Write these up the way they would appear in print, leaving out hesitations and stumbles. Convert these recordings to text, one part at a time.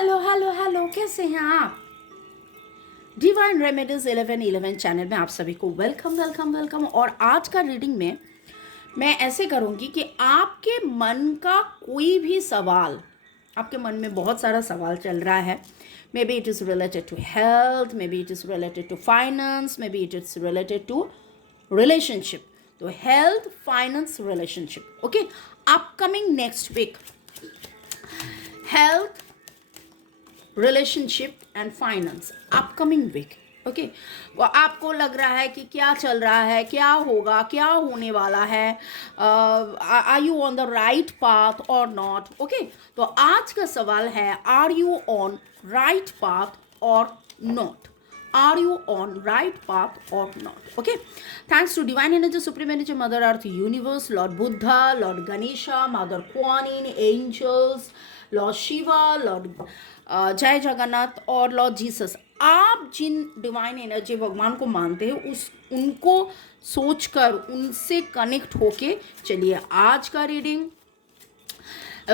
Hello hello hello, कैसे हैं आप? डिवाइन रेमेडीज 1111 चैनल में आप सभी को वेलकम वेलकम वेलकम। और आज का रीडिंग में मैं ऐसे करूंगी कि आपके मन का कोई भी सवाल, आपके मन में बहुत सारा सवाल चल रहा है, maybe it is related to health, maybe it is related to finance, maybe it is related to relationship. तो health, finance, relationship, okay. Upcoming next week health, relationship and finance, upcoming week, okay. वो आपको लग रहा है कि क्या चल रहा है, क्या होगा, क्या होने वाला है, are you on the right path और नॉट, ओके। तो आज का सवाल है, are you on right path और not, are you on right path और not, okay. Thanks to divine energy, supreme energy, mother earth, universe, lord Buddha, lord Ganesha, mother Kwan Yin, angels, lord Shiva, lord जय जगन्नाथ और Lord Jesus. आप जिन divine energy भगवान को मानते हैं उनको सोचकर, उनसे कनेक्ट होके चलिए आज का reading,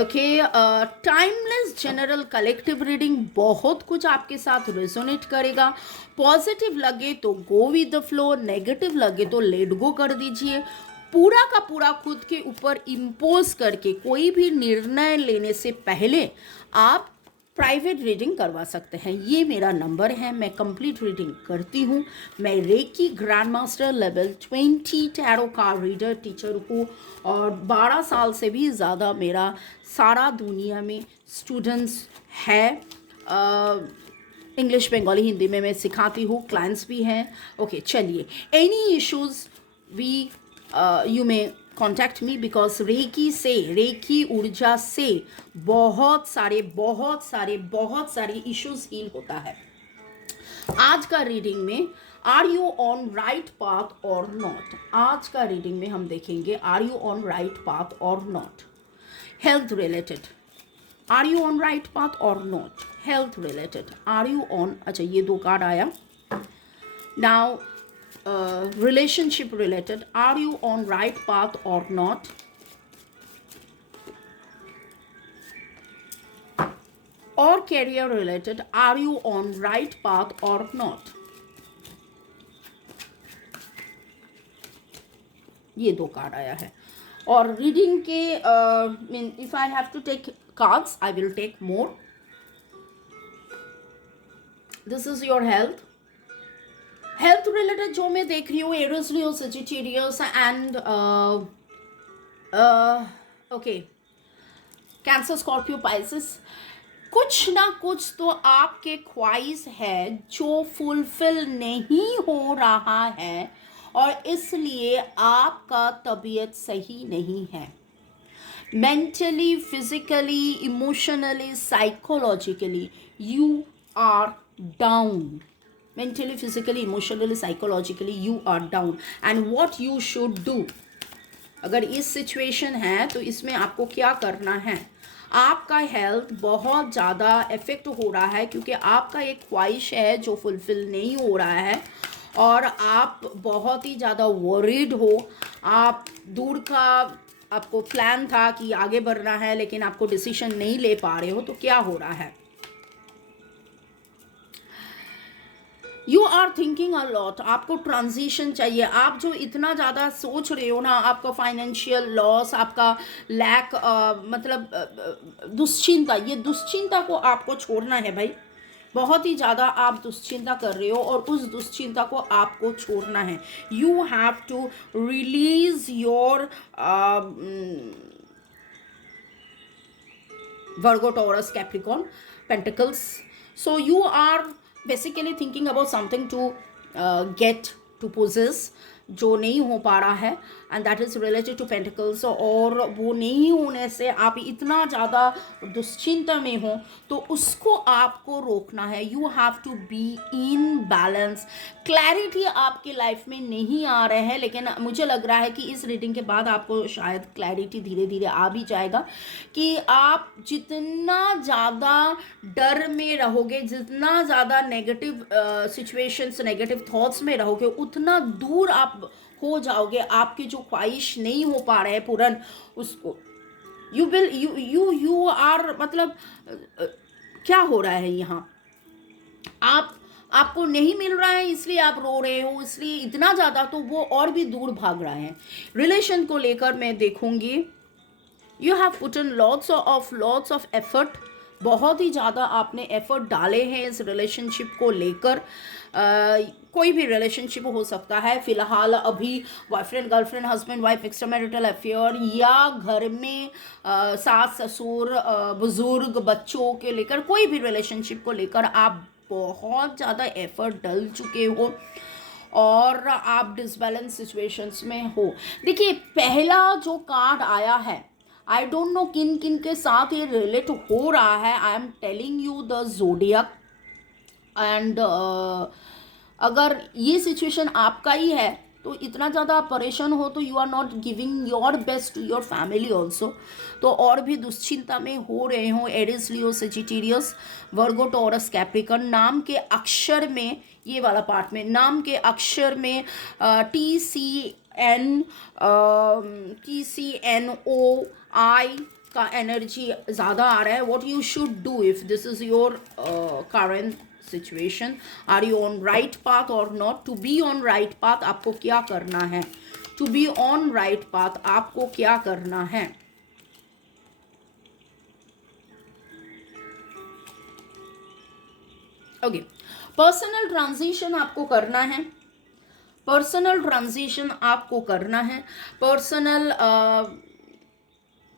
okay. Timeless general collective reading बहुत कुछ आपके साथ रेजोनेट करेगा। पॉजिटिव लगे तो go with the flow, negative लगे तो लेट गो कर दीजिए। पूरा का पूरा खुद के ऊपर इम्पोज करके कोई भी निर्णय लेने से पहले आप प्राइवेट रीडिंग करवा सकते हैं। ये मेरा नंबर है, मैं कंप्लीट रीडिंग करती हूँ। मैं reiki grand master level 20 tarot card reader teacher हूँ और 12 साल से भी ज़्यादा मेरा सारा दुनिया में स्टूडेंट्स है। इंग्लिश, बंगाली, हिंदी में मैं सिखाती हूँ, क्लाइंट्स भी हैं, ओके। चलिए, any issues we you may contact me, because reiki ऊर्जा से बहुत सारे इश्यूज हील होता है। आज का रीडिंग में are you on right path और नॉट, आज का रीडिंग में हम देखेंगे are you on right path और not. Health related, are you on right path और not. Health related, are you on, अच्छा ये दो कार्ड आया। Now relationship related, are you on right path or not? Or career related, are you on right path or not? ये दो card आया है। और रीडिंग के if I have to take cards I will take more. This is your health related जो मैं देख रही हूँ, Aries, Leo, Sagittarius and okay, Cancer, Scorpio, Pisces. कुछ ना कुछ तो आपके ख्वाहिश है जो फुलफिल नहीं हो रहा है और इसलिए आपका तबीयत सही नहीं है। Mentally, physically, emotionally, psychologically you are down. mentally, physically, emotionally, psychologically you are down and what you should do, अगर इस सिचुएशन है तो इसमें आपको क्या करना है। आपका हेल्थ बहुत ज़्यादा इफेक्ट हो रहा है क्योंकि आपका एक ख्वाहिश है जो फुलफिल नहीं हो रहा है और आप बहुत ही ज़्यादा वरीड हो। आप दूर का आपको प्लान था कि आगे बढ़ना है लेकिन आपको डिसीजन नहीं ले पा रहे हो, तो क्या हो रहा है। You are thinking a lot, आपको ट्रांजिशन चाहिए। आप जो इतना ज़्यादा सोच रहे हो ना, आपका फाइनेंशियल लॉस, आपका लैक, मतलब दुश्चिंता, ये दुश्चिंता को आपको छोड़ना है भाई। बहुत ही ज़्यादा आप दुश्चिंता कर रहे हो और उस दुश्चिंता को आपको छोड़ना है। You have to release your Virgo, Taurus, Capricorn, Pentacles. So you are basically thinking about something to get, to possess, जो नहीं हो पा रहा है, and that is related to pentacles. और वो नहीं होने से आप इतना ज़्यादा दुश्चिंता में हो तो उसको आपको रोकना है। You have to be in balance. Clarity आपके लाइफ में नहीं आ रहे हैं, लेकिन मुझे लग रहा है कि इस रीडिंग के बाद आपको शायद क्लैरिटी धीरे धीरे आ भी जाएगा कि आप जितना ज़्यादा डर में रहोगे, जितना ज़्यादा नेगेटिव सिचुएशंस, नेगेटिव थॉट्स में रहोगे, उतना दूर आप हो जाओगे। आपकी जो ख्वाहिश नहीं हो पा रहे हैं पूर्ण, उसको यू विल यू आर, मतलब क्या हो रहा है यहाँ? आपको नहीं मिल रहा है इसलिए आप रो रहे हो, इसलिए इतना ज़्यादा, तो वो और भी दूर भाग रहा है। रिलेशन को लेकर मैं देखूंगी, you have put in lots of effort, बहुत ही ज़्यादा आपने एफर्ट डाले हैं इस रिलेशनशिप को लेकर। कोई भी रिलेशनशिप हो सकता है फिलहाल, अभी boyfriend girlfriend husband wife extra marital affair, या घर में सास ससुर बुजुर्ग बच्चों के लेकर, कोई भी रिलेशनशिप को लेकर आप बहुत ज़्यादा एफर्ट डाल चुके हो और आप डिसबैलेंस सिचुएशंस में हो। देखिए, पहला जो कार्ड आया है, आई डोंट नो किन किन के साथ ये रिलेट हो रहा है, I am telling you the zodiac. And अगर ये सिचुएशन आपका ही है तो इतना ज़्यादा आप परेशान हो तो you are not giving your best to your family also, तो और भी दुश्चिंता में हो रहे हो। Aries Leo Sagittarius Virgo Taurus Capricorn, नाम के अक्षर में, ये वाला पार्ट में नाम के अक्षर में TCNO का एनर्जी ज़्यादा आ रहा है। What you should do if this is your current situation, are you on right path or not? To be on right path आपको क्या करना है? To be on right path आपको क्या करना है? ओके, पर्सनल ट्रांजिशन आपको करना है, पर्सनल ट्रांजिशन आपको करना है, पर्सनल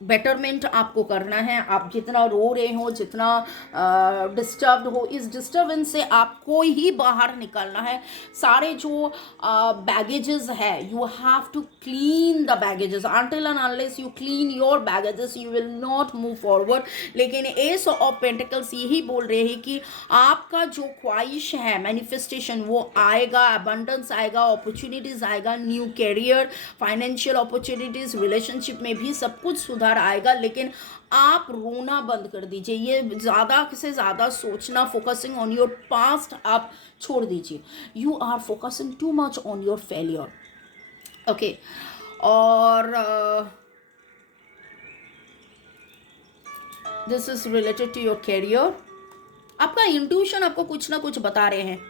बेटरमेंट आपको करना है। आप जितना रो रहे हो, जितना डिस्टर्ब्ड हो, इस डिस्टर्बेंस से आपको ही बाहर निकलना है। सारे जो बैगेजेस है, you have to clean the baggages. Until and unless you clean your baggages you will not move forward. लेकिन एस ऑफ पेंटिकल्स यही बोल रहे हैं कि आपका जो ख्वाहिश है मैनिफेस्टेशन वो आएगा, अबंडेंस आएगा, अपॉर्चुनिटीज आएगा, new career, financial opportunities, relationship में भी सब कुछ सुधार आएगा। लेकिन आप रोना बंद कर दीजिए, ये ज़्यादा से ज़्यादा सोचना, फोकसिंग ऑन योर पास्ट आप छोड़ दीजिए। You are focusing too much on your failure. Okay, और this is related to your career. आपका इंट्यूशन आपको कुछ ना कुछ बता रहे हैं,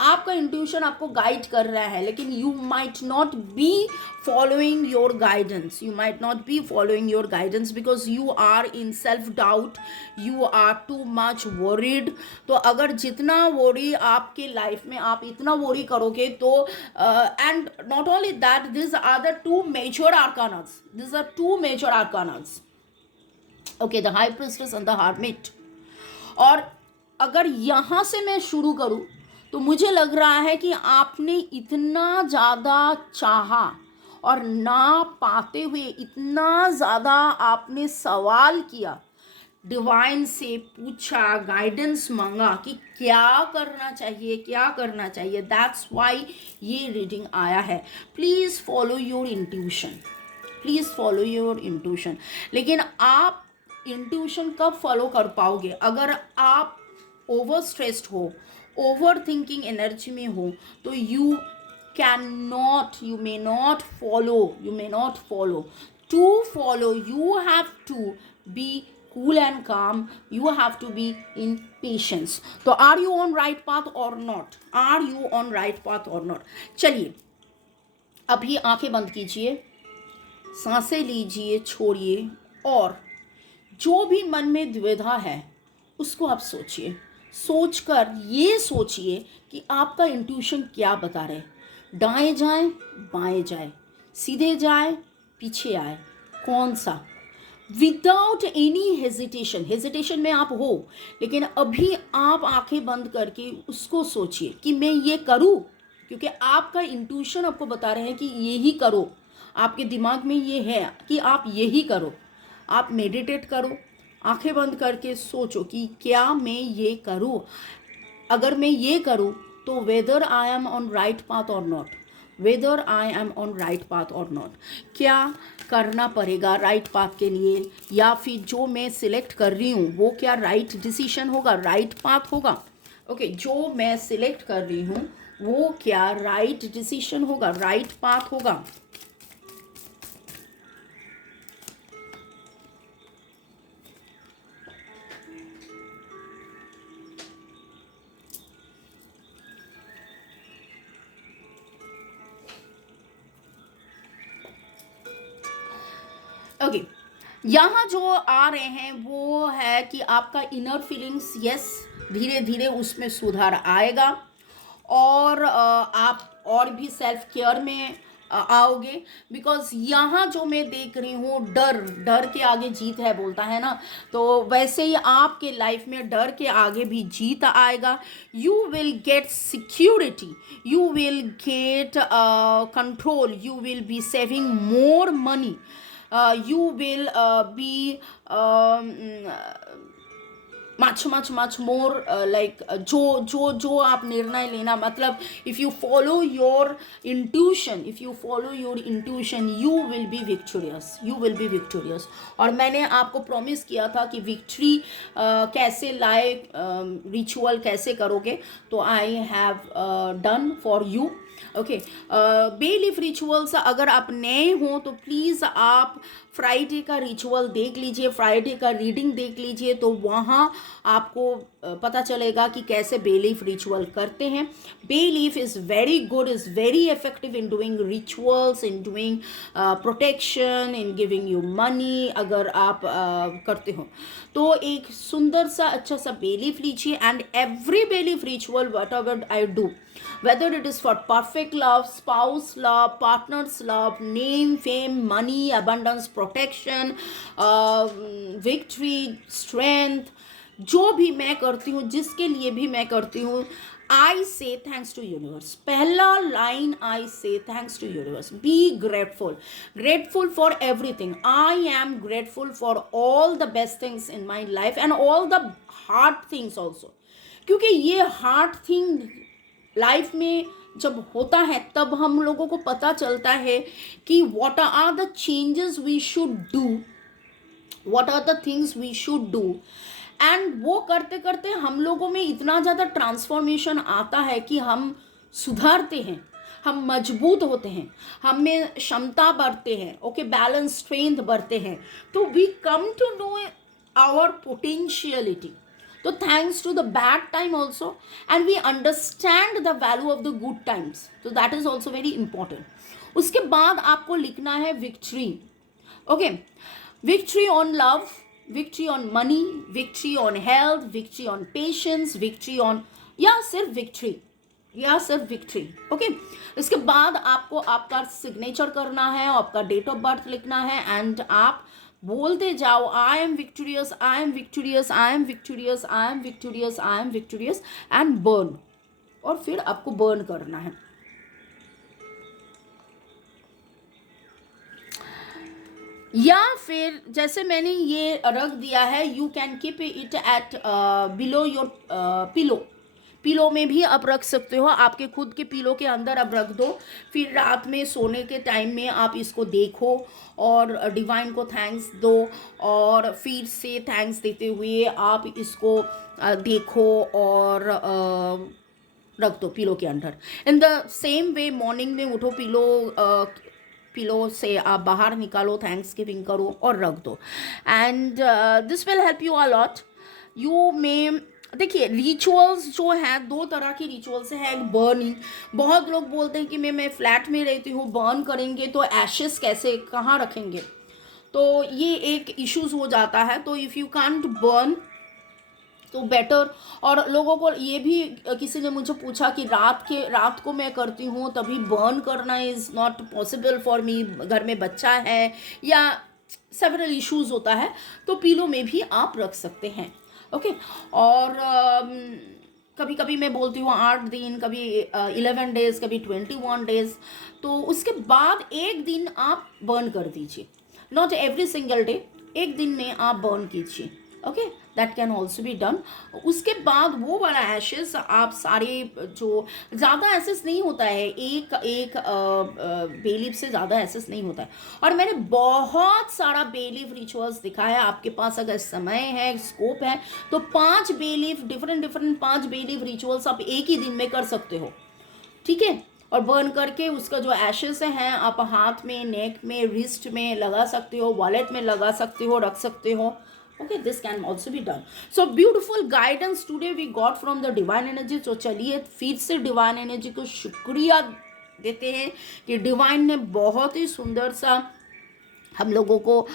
आपका इंट्यूशन आपको गाइड कर रहा है, लेकिन you might not be following your guidance, you might not be following your guidance because you are in self doubt, you are too much worried. तो अगर जितना वरी आपके लाइफ में आप इतना वरी करोगे तो and not only that, this are the two major arcanas, this are two major arcanas, okay, the high priestess and the hermit. और अगर यहाँ से मैं शुरू करूँ तो मुझे लग रहा है कि आपने इतना ज़्यादा चाहा और ना पाते हुए इतना ज़्यादा आपने सवाल किया, डिवाइन से पूछा, गाइडेंस मांगा कि क्या करना चाहिए, क्या करना चाहिए। दैट्स वाई ये रीडिंग आया है। Please follow your intuition, please follow your intuition. लेकिन आप इंट्यूशन कब फॉलो कर पाओगे? अगर आप ओवर स्ट्रेस्ड हो, ओवर थिंकिंग एनर्जी में हो, तो you cannot, you may not follow. To follow you have to be cool and calm, you have to be in patience. तो are you on right path or not? Are you on right path or not? चलिए, अभी आंखें बंद कीजिए, सांसें लीजिए, छोड़िए, और जो भी मन में द्विधा है उसको आप सोचिए। सोचकर ये सोचिए कि आपका इंट्यूशन क्या बता रहे, दाएं जाए, बाएं जाए, सीधे जाए, पीछे आए, कौन सा? विदाउट एनी हेजिटेशन में आप हो, लेकिन अभी आप आंखें बंद करके उसको सोचिए कि मैं ये करूं, क्योंकि आपका इंट्यूशन आपको बता रहे हैं कि यही करो। आपके दिमाग में ये है कि आप यही करो। आप मेडिटेट करो, आंखें बंद करके सोचो कि क्या मैं ये करूं। अगर मैं ये करूं तो whether I am on right path और not, whether I am on right path और नॉट, क्या करना पड़ेगा राइट पाथ के लिए, या फिर जो मैं सिलेक्ट कर रही हूँ वो क्या राइट डिसीजन होगा, राइट पाथ होगा। ओके, जो मैं सिलेक्ट कर रही हूँ वो क्या राइट डिसीजन होगा, राइट पाथ होगा। यहाँ जो आ रहे हैं वो है कि आपका इनर फीलिंग्स, यस, धीरे धीरे उसमें सुधार आएगा, और आप और भी सेल्फ केयर में आओगे। बिकॉज यहाँ जो मैं देख रही हूँ, डर, डर के आगे जीत है बोलता है ना, तो वैसे ही आपके लाइफ में डर के आगे भी जीत आएगा। You will get security, you will get control, you will be saving more money, you will be much more like जो आप निर्णय लेना, मतलब if you follow your intuition, if you follow your intuition, you will be victorious, you will be victorious। और मैंने आपको promise किया था कि विक्ट्री कैसे लाए, रिचुअल कैसे करोगे, तो I have done for you. Okay, bay leaf rituals, अगर आप नए हो तो प्लीज़ आप फ्राइडे का रिचुअल देख लीजिए, फ्राइडे का रीडिंग देख लीजिए, तो वहाँ आपको पता चलेगा कि कैसे बे लीफ रिचुअल करते हैं। Bay leaf is very good, is very effective in doing rituals, in doing protection, in giving you money. अगर आप करते हो तो एक सुंदर सा अच्छा सा बे लीफ लीजिए, and every bay leaf ritual whatever I do, whether it is for perfect love, spouse love, partner's love, name, fame, money, abundance, protection, victory, strength, जो भी मैं करती हूँ, जिसके लिए भी मैं करती हूँ, I say thanks to universe। पहला line I say thanks to universe। Be grateful, grateful for everything। I am grateful for all the best things in my life and all the hard things also। क्योंकि ये hard thing life में जब होता है तब हम लोगों को पता चलता है कि what are the changes we should do, what are the things we should do, and वो करते करते हम लोगों में इतना ज़्यादा ट्रांसफॉर्मेशन आता है कि हम सुधारते हैं, हम मजबूत होते हैं, हमें क्षमता बढ़ते हैं, ओके, बैलेंस, स्ट्रेंथ बढ़ते हैं, तो we come to know our potentiality. तो thanks to the bad time also, and we understand the value of the good times, तो that is also very important. उसके बाद आपको लिखना है victory, okay, victory on love, victory on money, victory on health, victory on patience, victory on, या सिर्फ victory, या सिर्फ विक्ट्री, ओके। इसके बाद आपको आपका सिग्नेचर करना है, आपका डेट ऑफ बर्थ लिखना है, एंड आप बोलते जाओ, I am victorious, I am victorious, I am victorious, I am victorious, I am victorious, and burn, और फिर आपको बर्न करना है। या फिर जैसे मैंने ये रख दिया है, you can keep it at below your pillow, pillow में भी आप रख सकते हो, आपके खुद के पिलो के अंदर आप रख दो, फिर रात में सोने के टाइम में आप इसको देखो और डिवाइन को थैंक्स दो, और फिर से थैंक्स देते हुए आप इसको देखो और रख दो पिलो के अंदर। In the same way morning में उठो, पिलो से आप बाहर निकालो, थैंक्स गिविंग करो और रख दो, and this will help you a lot. You may देखिए, रिचुअल्स जो हैं, दो तरह की रिचुअल्स हैं। एक बर्निंग, बहुत लोग बोलते हैं कि मैं फ्लैट में रहती हूँ, बर्न करेंगे तो एशेस कैसे, कहाँ रखेंगे, तो ये एक इश्यूज हो जाता है। तो इफ़ यू कांट बर्न तो बेटर। और लोगों को ये भी, किसी ने मुझे पूछा कि रात को मैं करती हूँ तभी बर्न करना is not possible for me, घर में बच्चा है या सेवरल इश्यूज होता है, तो पिलो में भी आप रख सकते हैं, ओके। और कभी कभी मैं बोलती हूँ 8 दिन, कभी 11 डेज, कभी 21 डेज, तो उसके बाद एक दिन आप बर्न कर दीजिए, नॉट एवरी सिंगल डे, एक दिन में आप बर्न कीजिए, okay, that can also be done. उसके बाद वो वाला एशेस आप सारे, जो ज़्यादा एसेस नहीं होता है, एक बेलीफ से ज़्यादा एसेस नहीं होता है, और मैंने बहुत सारा बेलीफ रिचुअल्स दिखाया। आपके पास अगर समय है, स्कोप है, तो 5 बेलीफ, डिफरेंट 5 बेलीफ रिचुअल्स आप एक ही दिन में कर सकते हो, ठीक है। और बर्न करके उसका जो एशेस हैं आप हाथ में, नेक में, रिस्ट में लगा सकते हो, वॉलेट में लगा सकते हो, रख सकते हो, okay, this can also be done। So beautiful guidance today we got from the divine energy। तो चलिए फिर से डिवाइन एनर्जी को शुक्रिया देते हैं कि डिवाइन ने बहुत ही सुंदर सा हम लोगों को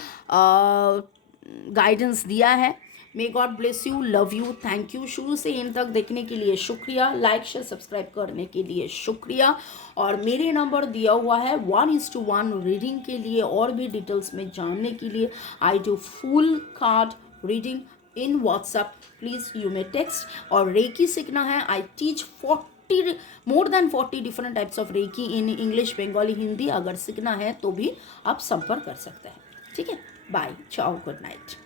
गाइडेंस दिया है। May God bless you, love you, thank you. शुरू से एंड तक देखने के लिए शुक्रिया, लाइक शेयर सब्सक्राइब करने के लिए शुक्रिया। और मेरे नंबर दिया हुआ है 1:1 रीडिंग के लिए, और भी डिटेल्स में जानने के लिए। I do full card reading in WhatsApp, please you may text. और रेकी सीखना है, I teach more than 40 different types of reiki in English, Bengali, Hindi. अगर सीखना है तो भी आप संपर्क कर सकते हैं। ठीक है, बाय, चाओ, गुड नाइट।